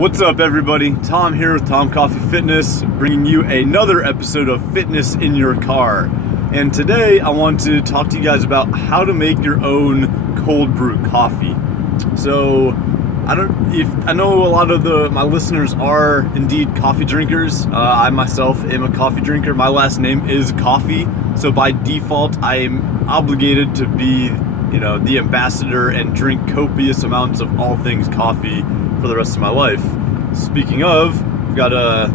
What's up, everybody? Tom here with Tom Coffee Fitness, bringing you another episode of Fitness in Your Car. And today I want to talk to you guys about how to make your own cold brew coffee. So I know a lot of my listeners are indeed coffee drinkers. I myself am a coffee drinker. My last name is Coffee, so by default I am obligated to be, the ambassador and drink copious amounts of all things coffee for the rest of my life. Speaking of, I've got a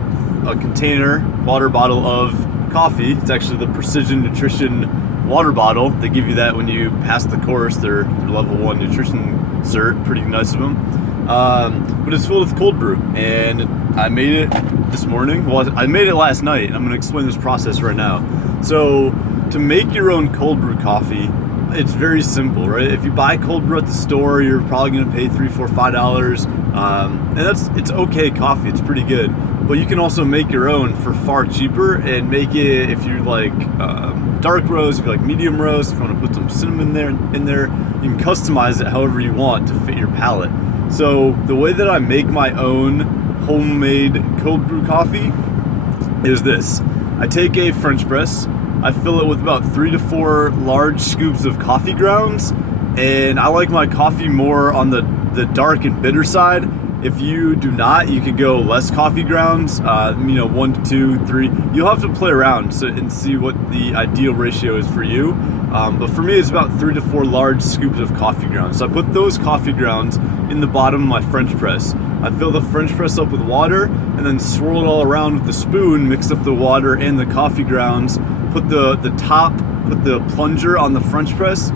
water bottle of coffee. It's actually the Precision Nutrition water bottle. They give you that when you pass the course. They're level 1 nutrition cert, pretty nice of them. But it's filled with cold brew, and I made it this morning. Well, I made it last night, and I'm going to explain this process right now. So to make your own cold brew coffee, it's very simple, right? If you buy cold brew at the store, you're probably going to pay $3, $4, $5, and it's okay coffee. It's pretty good, but you can also make your own for far cheaper and make it, if you like dark roast, if you like medium roast, if you want to put some cinnamon in there, you can customize it however you want to fit your palate. So the way that I make my own homemade cold brew coffee is this. I take a French press, I fill it with about 3 to 4 large scoops of coffee grounds, and I like my coffee more on the dark and bitter side. If you do not, you could go less coffee grounds, 1 to 2, 3. You'll have to play around and see what the ideal ratio is for you. But for me, it's about 3 to 4 large scoops of coffee grounds. So I put those coffee grounds in the bottom of my French press. I fill the French press up with water and then swirl it all around with the spoon, mix up the water and the coffee grounds, put the plunger on the French press,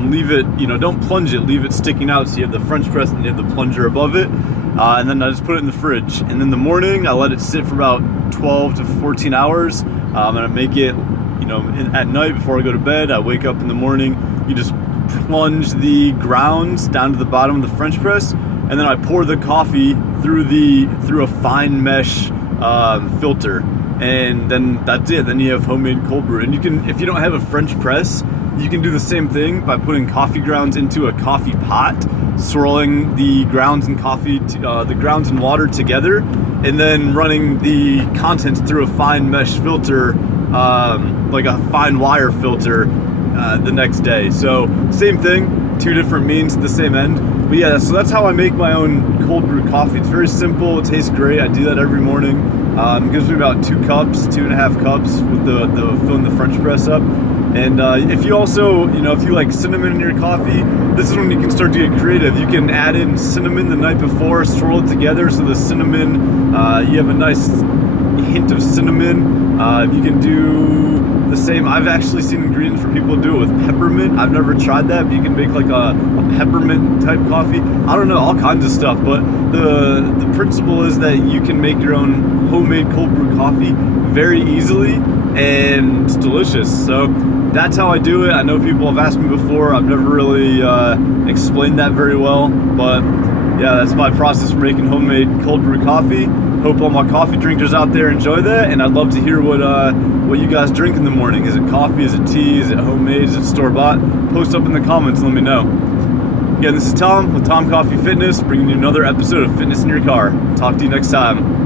leave it, don't plunge it, leave it sticking out so you have the French press and you have the plunger above it, and then I just put it in the fridge. And in the morning, I let it sit for about 12 to 14 hours, and I make it, at night before I go to bed. I wake up in the morning, you just plunge the grounds down to the bottom of the French press, and then I pour the coffee through a fine mesh filter, and then that's it. Then you have homemade cold brew. And you can, if you don't have a French press, you can do the same thing by putting coffee grounds into a coffee pot, swirling the grounds and the grounds and water together, and then running the contents through a fine mesh filter, like a fine wire filter, the next day. So same thing, 2 different means at the same end. But yeah, so that's how I make my own cold brew coffee. It's very simple. It tastes great. I do that every morning. It gives me about 2 cups, 2.5 cups with the filling the French press up. And if you also, if you like cinnamon in your coffee, this is when you can start to get creative. You can add in cinnamon the night before, swirl it together so the cinnamon, you have a nice hint of cinnamon. You can do the same. I've actually seen ingredients for people to do it with peppermint. I've never tried that, but you can make like a peppermint type coffee. I don't know, all kinds of stuff, but the principle is that you can make your own homemade cold brew coffee very easily, and it's delicious. So that's how I do it. I know people have asked me before. I've never really explained that very well, but yeah, that's my process for making homemade cold brew coffee. Hope all my coffee drinkers out there enjoy that, and I'd love to hear what you guys drink in the morning. Is it coffee? Is it tea? Is it homemade? Is it store-bought? Post up in the comments and let me know. Again, this is Tom with Tom Coffee Fitness, bringing you another episode of Fitness in Your Car. Talk to you next time.